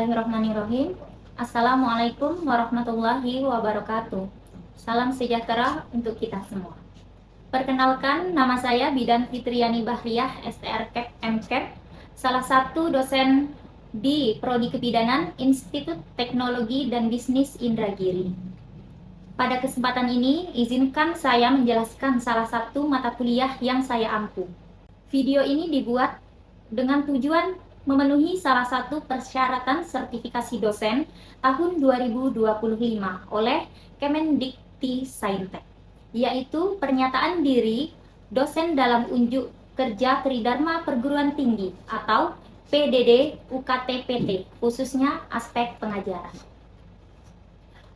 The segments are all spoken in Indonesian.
Bismillahirrahmanirrahim. Assalamualaikum warahmatullahi wabarakatuh. Salam sejahtera untuk kita semua. Perkenalkan, nama saya Bidan Fitriani Bahriyah, STRCAP MCAP, salah satu dosen di Prodi Kebidanan Institut Teknologi dan Bisnis Indragiri. Pada kesempatan ini, izinkan saya menjelaskan salah satu mata kuliah yang saya ampu. Video ini dibuat dengan tujuan memenuhi salah satu persyaratan sertifikasi dosen tahun 2025 oleh Kemendikti-Saintek, yaitu pernyataan diri dosen dalam unjuk kerja Tridharma Perguruan Tinggi atau PDD UKT-PT, khususnya aspek pengajaran.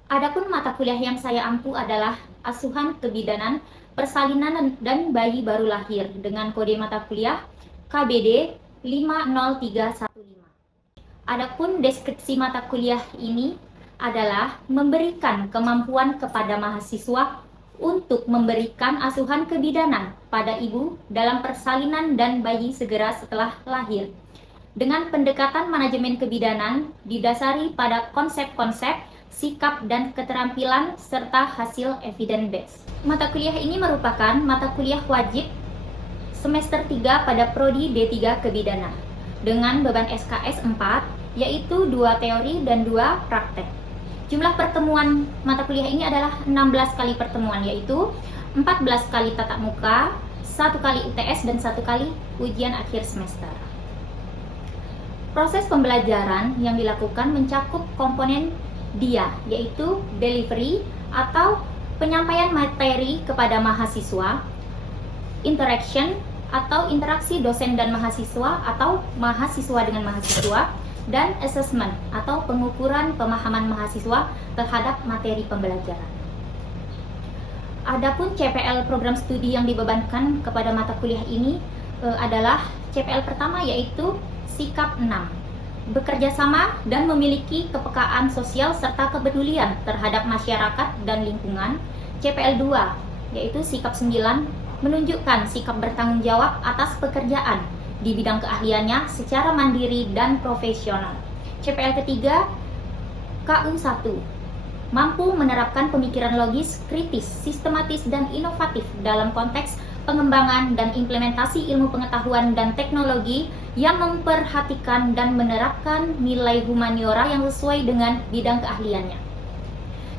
Adapun mata kuliah yang saya ampu adalah Asuhan Kebidanan, Persalinan dan Bayi Baru Lahir dengan kode mata kuliah KBD 50315. Adapun deskripsi mata kuliah ini adalah memberikan kemampuan kepada mahasiswa untuk memberikan asuhan kebidanan pada ibu dalam persalinan dan bayi segera setelah lahir, dengan pendekatan manajemen kebidanan didasari pada konsep-konsep, sikap dan keterampilan serta hasil evidence based. Mata kuliah ini merupakan mata kuliah wajib semester 3 pada Prodi D3 Kebidanan dengan beban SKS 4, yaitu 2 teori dan 2 praktek. Jumlah pertemuan mata kuliah ini adalah 16 kali pertemuan, yaitu 14 kali tatap muka, 1 kali UTS dan 1 kali ujian akhir semester. Proses pembelajaran yang dilakukan mencakup komponen DIA, yaitu delivery atau penyampaian materi kepada mahasiswa, interaction atau interaksi dosen dan mahasiswa atau mahasiswa dengan mahasiswa, dan assessment atau pengukuran pemahaman mahasiswa terhadap materi pembelajaran. Adapun CPL program studi yang dibebankan kepada mata kuliah ini adalah CPL pertama, yaitu sikap 6, bekerja sama dan memiliki kepekaan sosial serta kepedulian terhadap masyarakat dan lingkungan. CPL 2, yaitu sikap 9, menunjukkan sikap bertanggung jawab atas pekerjaan di bidang keahliannya secara mandiri dan profesional. CPL ketiga, KU 1, mampu menerapkan pemikiran logis, kritis, sistematis, dan inovatif dalam konteks pengembangan dan implementasi ilmu pengetahuan dan teknologi yang memperhatikan dan menerapkan nilai humaniora yang sesuai dengan bidang keahliannya.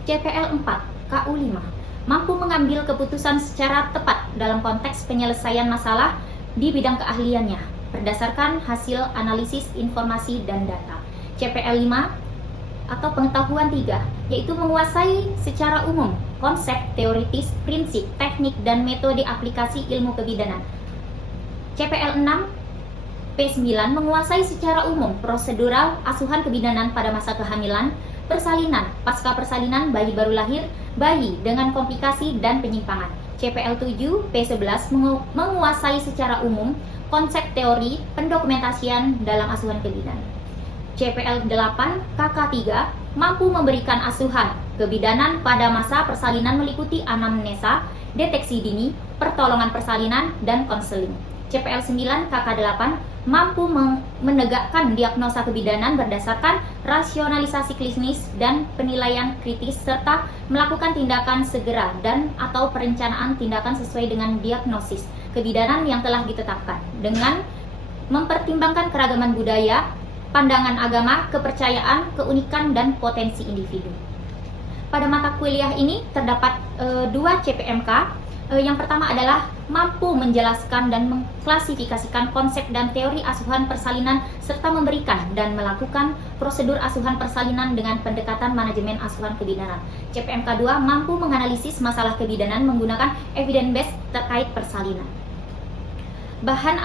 CPL 4, KU 5, mampu mengambil keputusan secara tepat dalam konteks penyelesaian masalah di bidang keahliannya berdasarkan hasil analisis informasi dan data. CPL 5 atau pengetahuan 3, yaitu menguasai secara umum konsep teoritis, prinsip, teknik, dan metode aplikasi ilmu kebidanan. CPL 6 P9 menguasai secara umum prosedural asuhan kebidanan pada masa kehamilan, persalinan, pasca persalinan, bayi baru lahir, bayi dengan komplikasi dan penyimpangan. CPL 7 P11 menguasai secara umum konsep teori pendokumentasian dalam asuhan kebidanan. CPL 8 KK3 mampu memberikan asuhan kebidanan pada masa persalinan meliputi anamnesa, deteksi dini, pertolongan persalinan, dan konseling. CPL 9 KK8 mampu menegakkan diagnosa kebidanan berdasarkan rasionalisasi klinis dan penilaian kritis serta melakukan tindakan segera dan atau perencanaan tindakan sesuai dengan diagnosis kebidanan yang telah ditetapkan dengan mempertimbangkan keragaman budaya, pandangan agama, kepercayaan, keunikan, dan potensi individu. Pada mata kuliah ini terdapat 2 CPMK. Yang pertama adalah mampu menjelaskan dan mengklasifikasikan konsep dan teori asuhan persalinan serta memberikan dan melakukan prosedur asuhan persalinan dengan pendekatan manajemen asuhan kebidanan. CPMK 2 mampu menganalisis masalah kebidanan menggunakan evidence based terkait persalinan. Bahan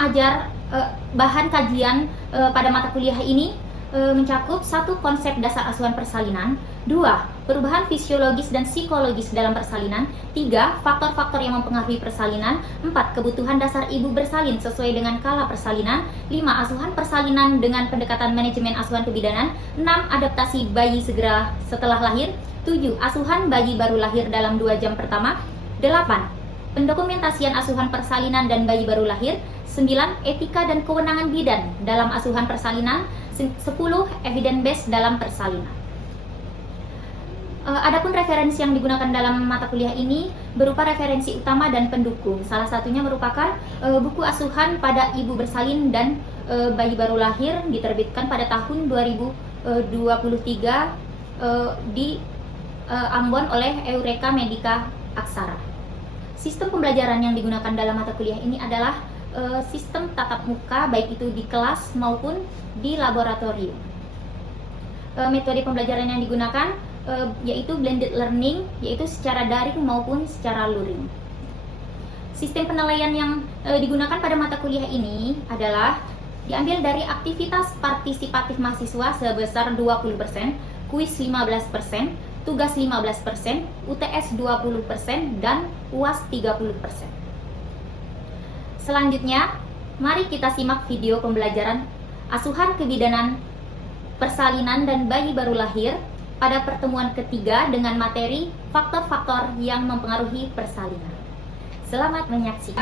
kajian pada mata kuliah ini mencakup 1. Konsep dasar asuhan persalinan, 2. Perubahan fisiologis dan psikologis dalam persalinan, 3. Faktor-faktor yang mempengaruhi persalinan, 4. Kebutuhan dasar ibu bersalin sesuai dengan kala persalinan, 5. Asuhan persalinan dengan pendekatan manajemen asuhan kebidanan, 6. Adaptasi bayi segera setelah lahir, 7. Asuhan bayi baru lahir dalam 2 jam pertama, 8. Pendokumentasian asuhan persalinan dan bayi baru lahir, 9. Etika dan kewenangan bidan dalam asuhan persalinan. 10. Evidence based dalam persalinan. Adapun referensi yang digunakan dalam mata kuliah ini berupa referensi utama dan pendukung. Salah satunya merupakan buku asuhan pada ibu bersalin dan bayi baru lahir, diterbitkan pada tahun 2023 di Ambon oleh Eureka Medica Aksara. Sistem pembelajaran yang digunakan dalam mata kuliah ini adalah sistem tatap muka, baik itu di kelas maupun di laboratorium. Metode pembelajaran yang digunakan yaitu blended learning, yaitu secara daring maupun secara luring. Sistem penilaian yang digunakan pada mata kuliah ini adalah diambil dari aktivitas partisipatif mahasiswa sebesar 20%, kuis 15%, tugas 15%, UTS 20%, dan UAS 30%. Selanjutnya, mari kita simak video pembelajaran asuhan kebidanan, persalinan, dan bayi baru lahir pada pertemuan ketiga dengan materi faktor-faktor yang mempengaruhi persalinan. Selamat menyaksikan.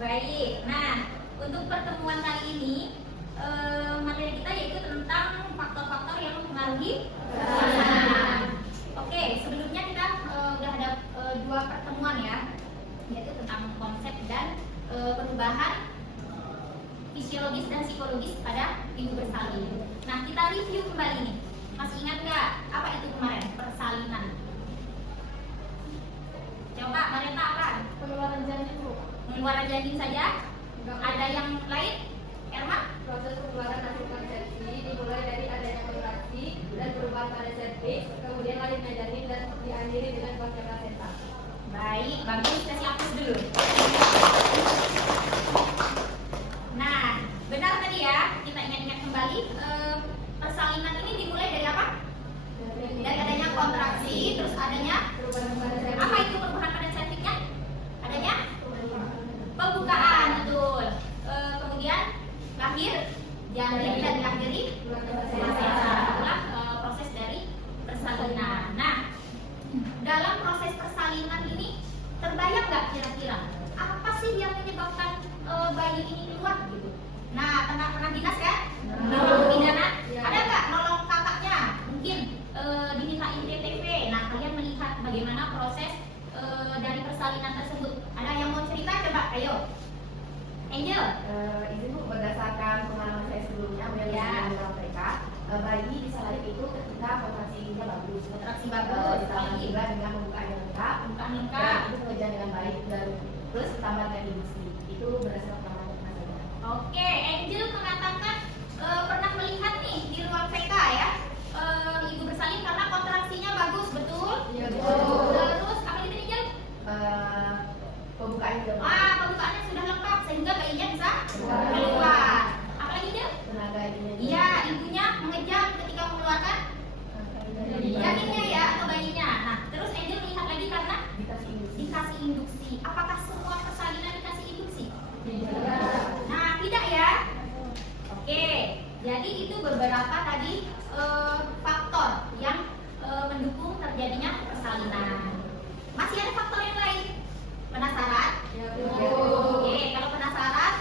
Baik, nah untuk pertemuan kali ini materi kita yaitu tentang faktor-faktor yang mempengaruhi persalinan. Oke, sebelumnya kita udah ada 2 pertemuan ya, yaitu tentang konsep dan perubahan fisiologis dan psikologis pada ibu bersalin. Nah, kita review kembali nih. Masih ingat nggak apa itu kemarin persalinan? Coba Marita apa? Pengeluaran janin, Bu. Pengeluaran janin saja? Enggak. Ada yang lain? Erma? Proses pengeluaran hasil konsepsi dimulai dari adanya kontraksi dan perubahan pada serviks, kemudian lahirnya janin dan diakhiri dengan konsep placenta. Baik, bagus, kasih hapus dulu. Nah, benar tadi ya, kita ingat-ingat kembali, persalinan ini dimulai dari apa? Dari adanya kontraksi, terus adanya Perubahan pada serviks. apa itu perubahan pada serviknya? Adanya pembukaan, betul. Kemudian lahir janin dan diakhiri placenta. Itulah proses dari persalinan. Nah, dalam proses persalinan ini terbayang nggak kira-kira apa sih yang menyebabkan bayi ini keluar gitu? Nah, pernah dinas kan? Nolong bidanan? Ya. Ada nggak nolong kakaknya? Mungkin dimintain DTV. Nah, kalian melihat bagaimana proses dari persalinan tersebut. Ada yang mau cerita? Coba, ayo. Angel. Izin Bu, berdasarkan pengalaman saya sebelumnya Ya. dalam TK, bayi bisa lahir itu ketika kontraksi ibunya bagus. Kontraksi bagus, Ditambah baik. juga dengan pembukaan yang lengkap, Bukan dan lengkap. itu berjalan dengan baik, dan terus ditambah dengan induksi. Itu berdasarkan pengalaman yang saya. Oke, Angel mengatakan pernah melihat nih di ruang VK ya, ibu bersalin karena kontraksinya bagus, betul? Iya, betul. Terus apa itu Angel? Pembukaan yang Pembukaannya sudah lengkap sehingga bayinya bisa keluar. Apalagi dia? tenaga ibunya. Iya, ibunya mengejar ketika mengeluarkan janinnya ya atau bayinya. Nah, terus Angel melihat lagi karena Dikasih induksi. dikasih induksi. Apakah semua persalinan dikasih induksi? Tidak. Nah, tidak ya. Oke, jadi itu beberapa tadi faktor yang mendukung terjadinya persalinan. Masih ada faktor yang lain? Penasaran? Ya, Bu. Oke, kalau penasaran,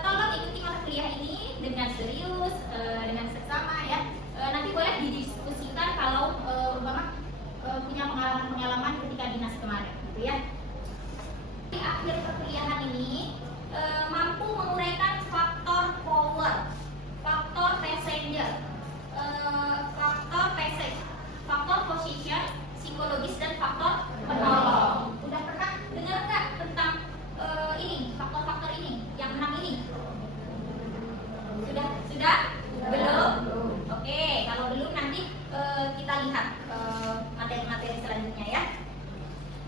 tolong ikuti mata kuliah ini dengan serius, dengan seksama ya. Nanti boleh didiskusikan kalau umpama punya pengalaman-pengalaman ketika dinas kemarin, gitu ya. Di akhir perkuliahan ini mampu menguraikan faktor power, faktor passenger, faktor passage, faktor position, psikologis, dan faktor penolong. Udah pernah dengar nggak tentang ini faktor-faktor ini, yang 6 ini? Sudah? Belum? Oke, kalau belum nanti kita lihat materi-materi selanjutnya ya.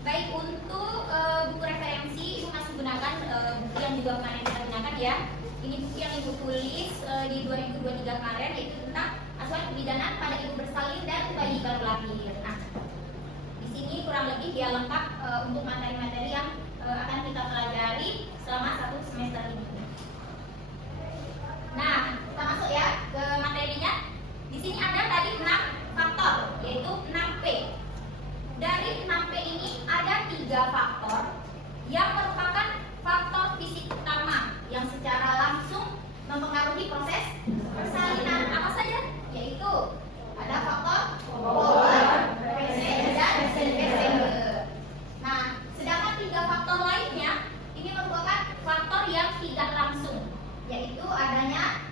Baik, untuk buku referensi Ibu masih gunakan buku yang juga kemarin kita gunakan ya. Ini buku yang Ibu tulis di 2023 kemarin, yaitu tentang asuhan kebidanan pada ibu bersalin dan bayi baru lahir. Nah, di sini kurang lebih dia lengkap untuk materi-materi yang akan kita pelajari selama 1 semester ini. Nah, kita masuk ya ke materinya. Di sini ada tadi 6 faktor, yaitu 6P. Dari 6P ini ada 3 faktor yang merupakan faktor fisik utama proses persalinan. Apa saja? Yaitu ada faktor Fowler, Preser, dan Weber. Nah, sedangkan 3 faktor lainnya ini merupakan faktor yang tidak langsung, yaitu adanya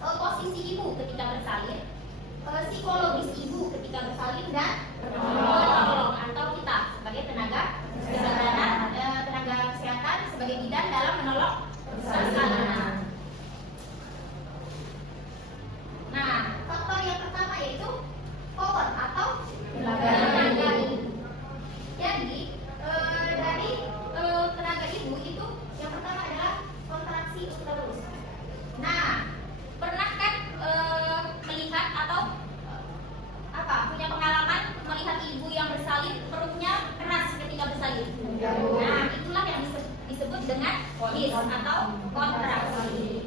posisi ibu ketika bersalin, psikologis ibu ketika bersalin, dan penolong atau kita sebagai tenaga kesehatan sebagai bidan dalam menolong persalinan. Nah, faktor yang pertama yaitu power atau tenaga ibu. Jadi dari tenaga ibu itu yang pertama adalah kontraksi uterus. Nah, pernah kan melihat atau punya pengalaman melihat ibu yang bersalin perutnya keras ketika bersalin? Nah, itulah yang disebut dengan his atau kontraksi.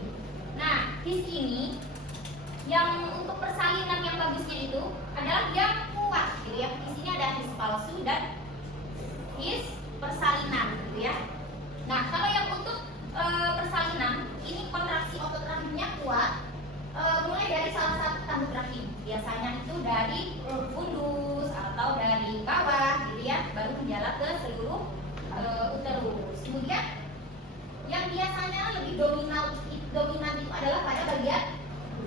Nah, his ini yang untuk persalinan yang bagusnya itu adalah yang kuat gitu ya. Di sini ada his palsu dan his persalinan gitu ya. Nah, kalau yang untuk persalinan ini kontraksi otot rahimnya kuat, mulai dari salah satu tanduk rahim. Biasanya itu dari fundus atau dari bawah gitu ya, baru menjalar ke seluruh uterus. Kemudian yang biasanya lebih dominan itu adalah pada bagian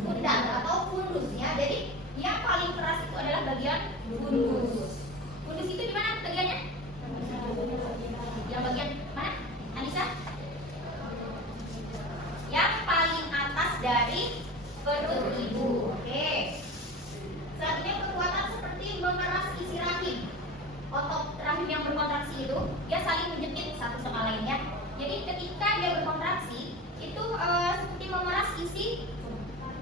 pundak atau fundus ya. Jadi yang paling keras itu adalah bagian fundus. Fundus itu di mana bagiannya? Yang bagian mana? Anissa? Yang paling atas dari perut ibu. Oke. Selanjutnya kekuatan seperti memeras isi rahim. Otot rahim yang berkontraksi itu dia saling menjepit satu sama lainnya. Jadi ketika dia berkontraksi itu seperti memeras isi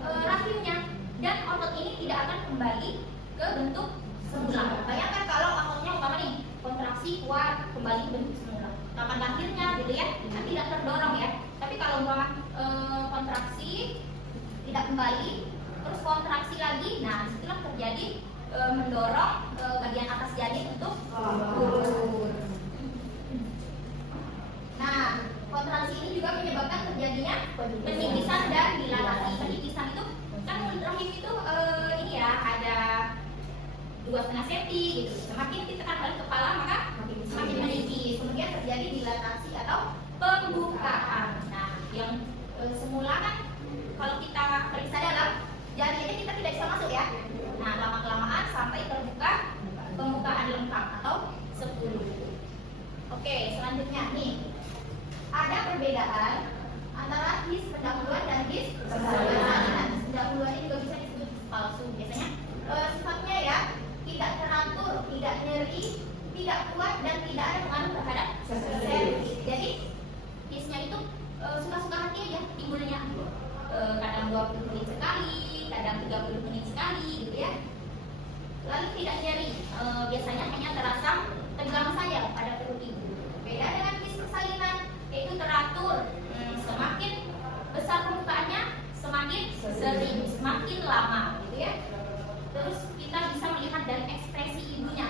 rahimnya, dan otot ini tidak akan kembali ke bentuk semula. Bayangkan kalau ototnya umpama nih kontraksi kuat kembali ke bentuk semula. Kapan lahirnya gitu ya? Kan tidak terdorong ya. Tapi kalau umpama kontraksi tidak kembali, terus kontraksi lagi, nah disitulah terjadi mendorong bagian atas janin untuk turun. Nah, kontraksi ini juga menyebabkan terjadinya penipisan dan dilatasi. Penipisan itu kan mulut rahim itu ini ya ada 2,5 cm gitu. Semakin ditekan balik kepala maka semakin menipis. Kemudian terjadi dilatasi atau pembukaan. Nah, yang semula kan kalau kita periksa dalam janinnya kita tidak bisa masuk ya. Nah, lama-kelamaan sampai terbuka pembukaan lengkap atau 10. Oke, selanjutnya nih ada perbedaan antara his pendahuluan dan his persalinan. Pendahuluan ini juga bisa disebut palsu. Biasanya sifatnya ya tidak teratur, tidak nyeri, tidak kuat, dan tidak ada pengaruh terhadap serviks. Jadi hisnya itu suka-suka hati aja timbulnya. Kadang 20 menit sekali, kadang 30 menit sekali gitu ya. Lalu tidak nyeri, biasanya hanya terasa tegang saja pada perut ibu. Beda dengan his persalinan, yaitu teratur. Semakin besar permukaannya, semakin sering, semakin lama gitu ya. Terus kita bisa melihat dari ekspresi ibunya.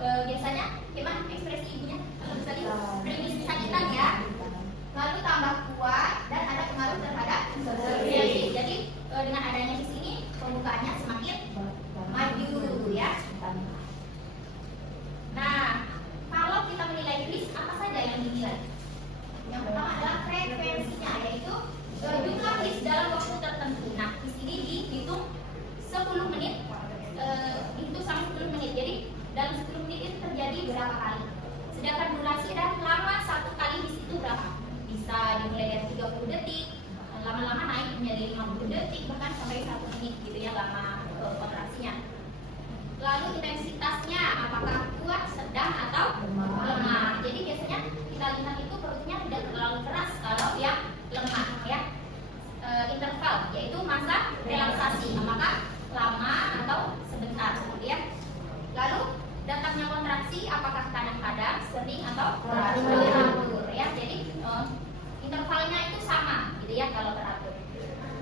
Biasanya gimana ekspresi ibunya? Kalau bisa rimis sakitan ya. Lalu tambah kuat dan ada pengaruh terhadap serviks. Jadi dengan adanya di sini pembukaannya semakin maju ya. Nah, kalau kita menilai his, apa saja yang dinilai? Yang pertama adalah frekuensinya, yaitu jumlah his dalam waktu tertentu. Nah, di sini dihitung 10 menit, dihitung sampai 10 menit. Jadi dalam 10 menit itu terjadi berapa kali? Sedangkan durasi dan lama satu kali his itu berapa? Bisa dimulai dari 30 detik, lama-lama naik menjadi 50 detik, bahkan sampai 1 menit gitu ya lama kontraksinya. Lalu intensitasnya apakah kuat, sedang, atau lemah? Jadi biasanya kita lihat itu perutnya tidak terlalu keras kalau yang lemah ya. Interval yaitu masa relaksasi, apakah lama atau sebentar kemudian. Lalu datangnya kontraksi apakah kadang-kadang, sering, atau teratur ya. Jadi intervalnya itu sama gitu ya kalau teratur.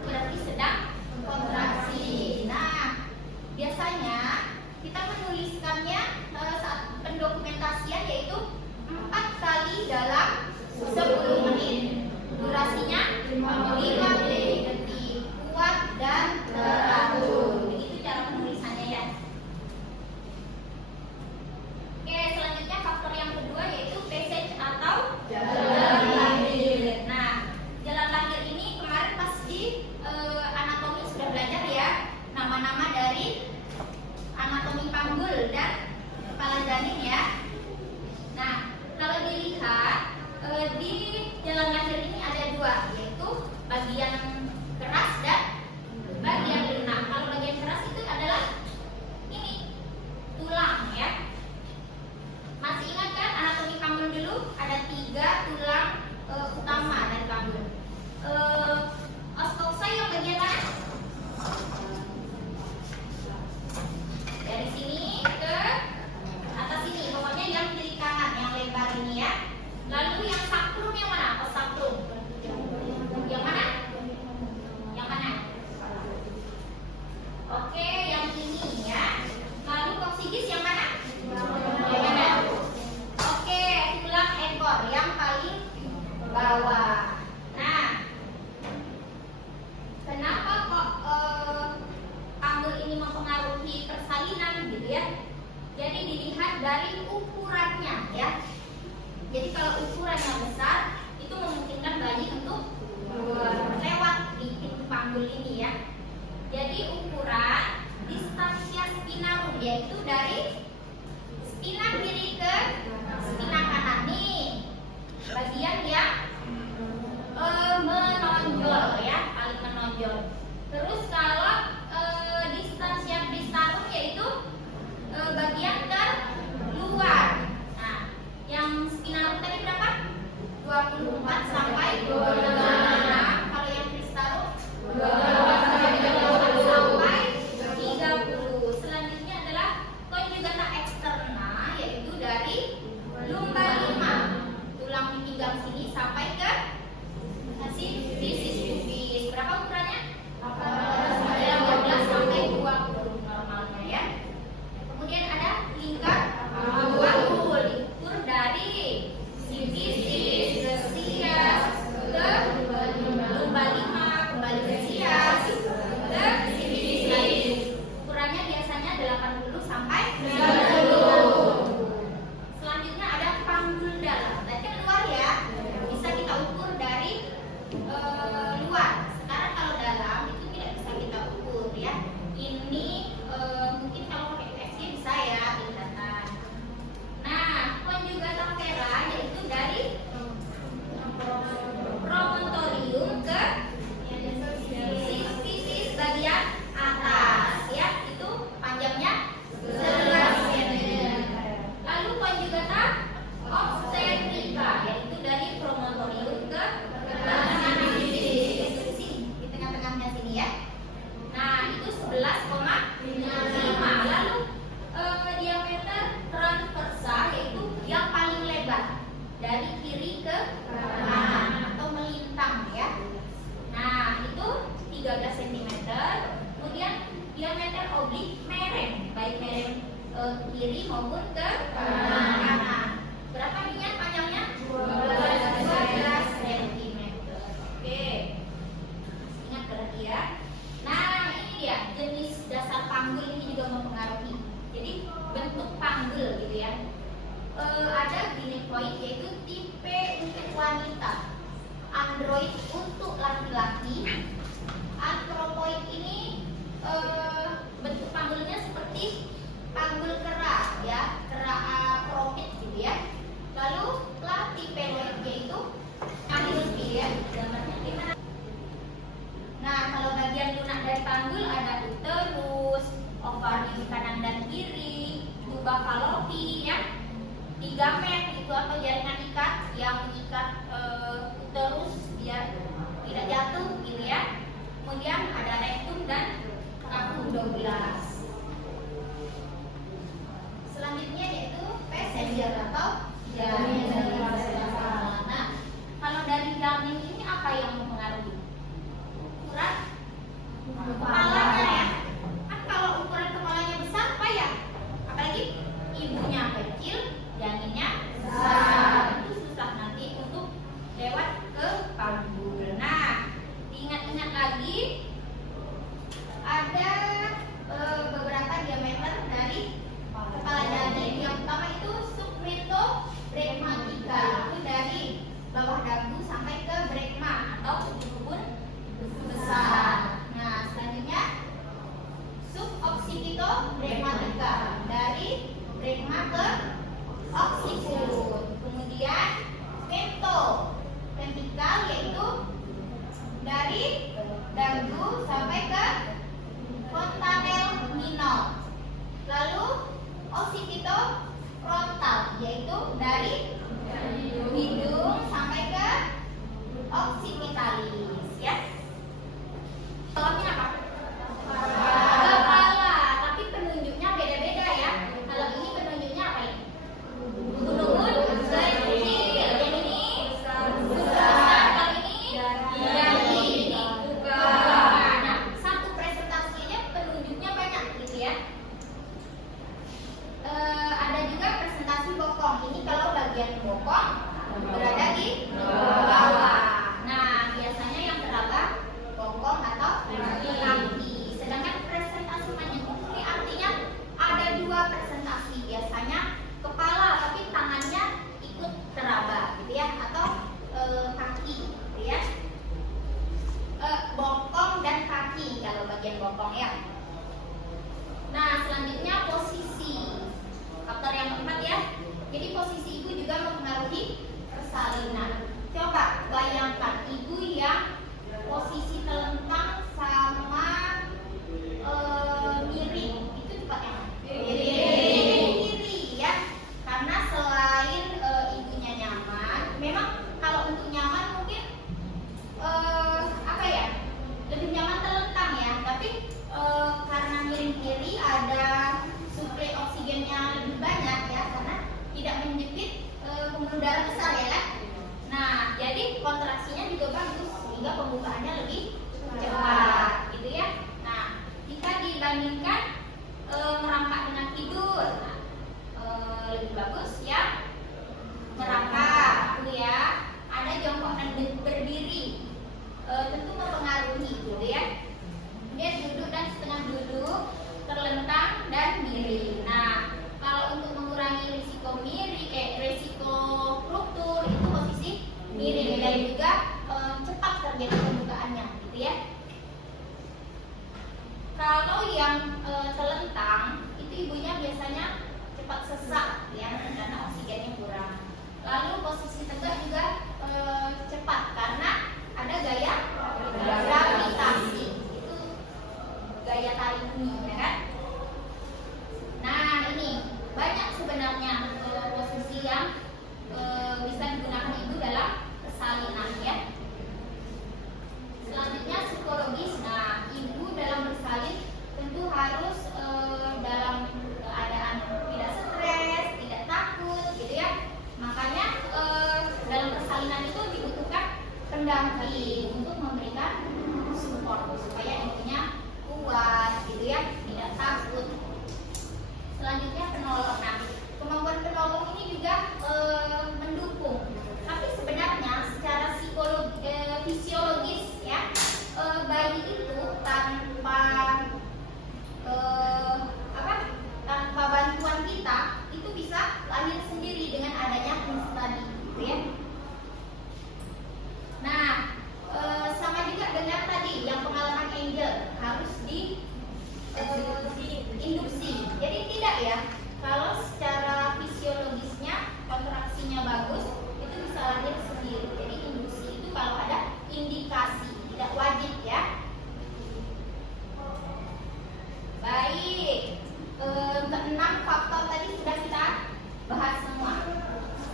Berarti sedang kontraksi. Nah, biasanya kita menuliskannya saat pendokumentasian yaitu 4 kali dalam 10 menit. Durasinya 5 detik. salinan gitu ya. Jadi dilihat dari ukurannya ya. Jadi kalau ukurannya besar itu memungkinkan bayi untuk lewat di pintu panggul ini ya. Jadi ukuran distansia spinarum yaitu dari spina kiri ke spina kanan nih. Bagian yang menonjol ya, paling menonjol. Terus kalau distansia spinarum yaitu bagian terluar. Nah, yang spinarum tadi berapa? 24 sampai 26. Kalau yang kristarum 24 sampai 30. Selanjutnya adalah konjugata eksterna yaitu dari lumba 5. Tulang di pinggang sini sampai ke fisis pubis. Berapa ukurannya? 18 sampai 20 normalnya ya. Kemudian ada lingkar panggul diukur dari fisis ke sias ke lumba 5 kembali ke sias ke fisis. Ukurannya biasanya 80 sampai 90. Selanjutnya ada panggul dalam. Tadi kan luar ya, bisa kita ukur dari luar. Sekarang kalau dalam itu tidak bisa kita ukur ya. Ini mungkin kalau pakai USG bisa ya kelihatan. Nah, konjugata vera yaitu dari promontorium ke fisis bagian atas ya, itu panjangnya 11 cm. Lalu konjugata obstetrika yaitu dari promontorium ke bagian fisis di tengah-tengahnya sini ya. Nah, itu 11,5. Lalu diameter transversa yaitu yang paling lebar dari kiri ke kanan atau melintang ya. Nah, itu 13 cm. Kemudian diameter oblik mereng, baik mereng kiri maupun ke kanan. Berapa ininya panjangnya? 12 cm. Oke. Ingat berarti ya. Nah, ini dia jenis dasar panggul ini juga mempengaruhi. Jadi bentuk panggul gitu ya. Ada ginekoid yaitu tipe untuk wanita, android untuk laki-laki, antropoid ini bentuk panggulnya seperti panggul kera ya, kera apromit gitu ya. Lalu platypeloid yaitu amilpi ya, gambarnya gimana? Nah, kalau bagian lunak dari panggul ada uterus, ovarium kanan dan kiri, tuba fallopi ya, ligamen itu atau jaringan ikat yang mengikat uterus biar tidak jatuh gitu ya. Kemudian ada rektum dan caput doulas. Selanjutnya yaitu pesendial atau janin. Nah, kalau dari janin ini apa yang mempengaruhi? Ukuran kepalanya ya. Kan kalau ukuran kepalanya besar payah. Apalagi ibunya kecil, janinnya besar. Itu susah nanti untuk lewat ke panggul. Nah, diingat-ingat lagi ada beberapa diameter dari kepala janin. Yang pertama itu submetobregmatica, itu dari bawah dagu sampai ke bregma atau ubun besar. Nah, selanjutnya suboccipitobregmatica, dari bregma ke occiput. Kemudian ventoventrical yaitu dari dagu sampai ke fontanel minor. Lalu occipitofrontal yaitu dari hidung sampai ke occipitalis ya. Bawahnya apa? Kepala, tapi penunjuknya beda-beda ya. Kalau ini penunjuknya apa ini? Gunung-gunung kecil, yang ini besar, kalau ini ini bukan. Nah, satu presentasinya penunjuknya banyak gitu ya. Ada juga presentasi bokong. Ini kalau bagian kaki kalau bagian bokong ya. Nah, selanjutnya posisi. Faktor yang keempat ya. Jadi posisi ibu juga mempengaruhi persalinan. Coba bayangkan ibu yang posisi telentang sama miring, itu cepat yang mana? Kiri ya. Karena selain ibunya nyaman, memang kalau untuk nyaman mungkin apa ya? Lebih nyaman telentang ya, tapi karena miring kiri ada suplai oksigennya lebih banyak ya, karena tidak menjepit pembuluh darah besar ya kan? Nah, jadi kontraksinya juga bagus sehingga pembukaannya lebih cepat gitu ya. Nah, jika dibandingkan merangkak dengan tidur, lebih bagus ya merangkak itu ya. Ada jongkok dan berdiri, tentu mempengaruhi gitu ya. Dia duduk dan setengah duduk, terlentang dan miring. Nah, kalau untuk mengurangi risiko risiko ruptur itu posisi miring dan juga cepat terjadi pembukaannya gitu ya. Kalau yang telentang itu ibunya biasanya cepat sesak ya karena oksigennya kurang. Lalu posisi tegak juga cepat karena ada gaya gravitasi, itu gaya tarik ini ya kan. Nah, ini banyak sebenarnya posisi yang bisa digunakan ibu dalam persalinan ya. Selanjutnya psikologis. Nah, ibu dalam bersalin tentu harus dalam keadaan tidak stres, tidak takut gitu ya. Makanya dalam persalinan itu dibutuhkan pendamping untuk memberikan support supaya ibunya kuat gitu ya, tidak takut. Selanjutnya penolong. Nah, kemampuan penolong ini juga mendukung. Tapi sebenarnya secara fisiologis ya, bayi itu tanpa bantuan kita itu bisa lahir sendiri dengan adanya HIMSS tadi, gitu ya. Nah, sama juga dengan tadi yang pengalaman Angel harus induksi. Jadi tidak ya, kalau secara fisiologisnya kontraksinya bagus itu bisa lahir sendiri. Jadi induksi itu kalau ada indikasi, tidak wajib ya. Baik, keenam faktor tadi sudah kita bahas semua.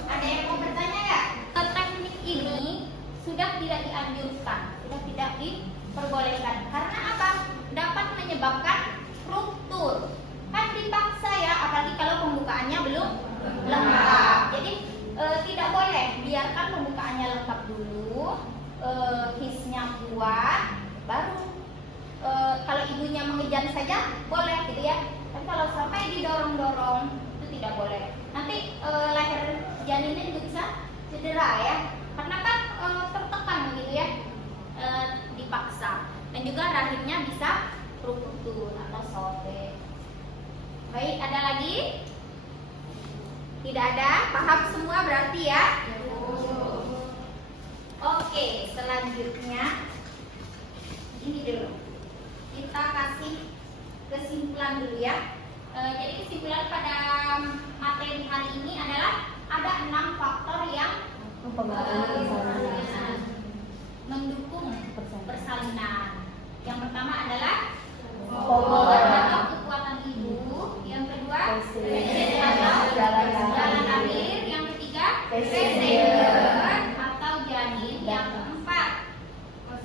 Ada yang mau bertanya nggak? Teknik ini sudah tidak dianjurkan, sudah tidak diperbolehkan. Karena apa? Dapat menyebabkan ruptur. Kan dipaksa ya, apalagi kalau pembukaannya belum lengkap. Jadi tidak boleh, biarkan pembukaannya lengkap dulu, HIMSS-nya kuat, baru kalau ibunya mengejar saja boleh gitu ya. Tapi kalau sampai didorong-dorong itu tidak boleh. Nanti leher janinnya juga bisa cedera ya, karena kan tertekan gitu ya, dipaksa. Dan juga rahimnya bisa ruptur atau sobek. Baik, ada lagi? Tidak ada? Paham semua berarti ya? Oke, selanjutnya ini dulu. Kita kasih kesimpulan dulu ya. Jadi kesimpulan pada materi hari ini adalah ada 6 faktor yang mendukung persalinan. Yang pertama adalah atau kekuatan ibu. Yang kedua jalan lahir. Yang ketiga atau janin. Yang keempat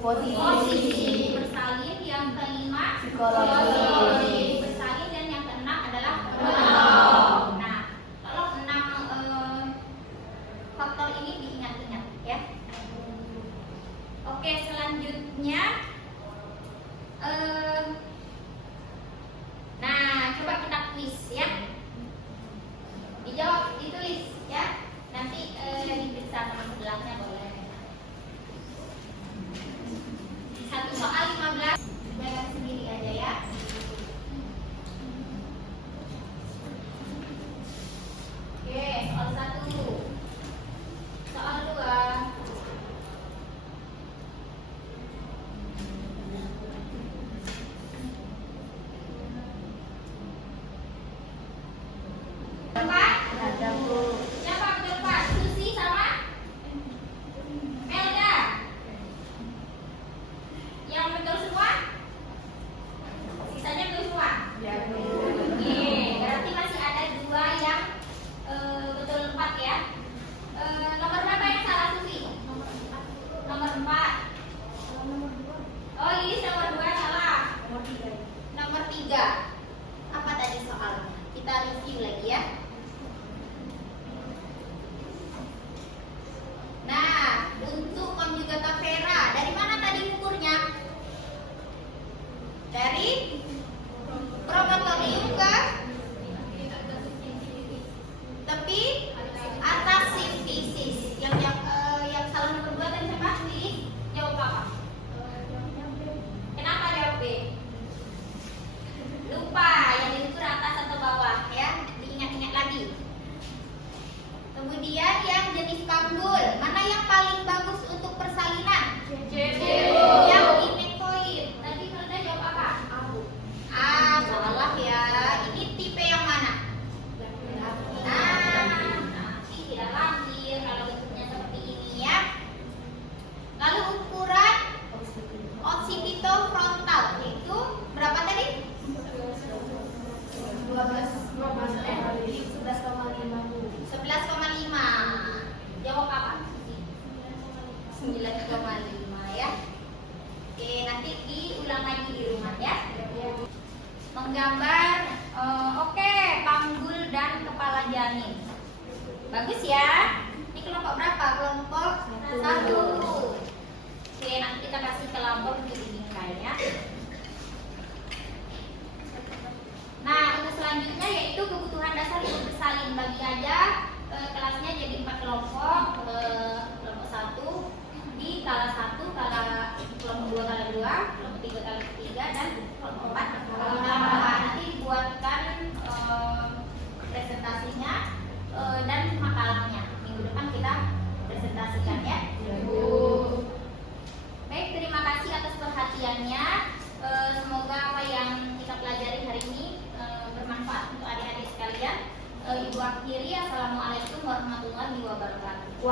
posisi bersalin. Yang kelima psikologi bersalin. Dan yang keenam adalah penolong. Nah, kalau 6 faktor ini diingat-ingat ya. Oke, selanjutnya nah, coba kita quiz ya. Dijawab, ditulis ya. Nanti diperiksa sama sebelahnya boleh. Satu soal 15, bayar sendiri aja ya. Ada Bu. Siapa betul Pak? Susi sama Melda. Yang betul semua? Sisanya betul semua? Ya Bu. Oke, berarti masih ada 2 yang betul 4 ya. Nomor berapa yang salah Susi? Nomor 4. Oh, ini nomor 2 salah. Nomor 3. Apa tadi soalnya? Kita review lagi ya. Nah, untuk konjugata vera, dari mana tadi ukurnya? Dari promotorium ke tepi atas sintesis. Yang salah nomor 2 tadi siapa? Pilih jawab apa? Kenapa jawab B? Lupa yang diukur atas atau bawah ya, diingat-ingat lagi. Kemudian yang jenis panggul, mana yang paling bagus untuk persalinan? Yang ginekoid. Tadi Melda jawab apa? Salah ya. Ini tipe yang mana? Nanti tidak lahir kalau bentuknya seperti ini ya. Lalu ukuran occipitofrontal itu berapa tadi? 11,5 Bu. 11,5. Jawab apa? 9,5 ya. Oke, nanti diulang lagi di rumah ya. Menggambar oke, panggul dan kepala janin. Bagus ya. Ini kelompok berapa? Kelompok 1. Oke, nanti kita kasih kelompok untuk dibingkai ya. Nah, untuk selanjutnya yaitu kebutuhan dasar hidup bersalin. Bagi aja kelasnya jadi 4 kelompok. Kelompok 1 di kala 1, kelompok 2 kala 2, kelompok 3 kala 3, dan kelompok 4 kala 4. Nanti buatkan presentasinya dan makalahnya. Minggu depan kita presentasikan ya. Baik, terima kasih atas perhatiannya. Semoga apa yang kita pelajari hari ini bermanfaat untuk adik-adik sekalian. Ibu akhiri, assalamualaikum warahmatullahi wabarakatuh.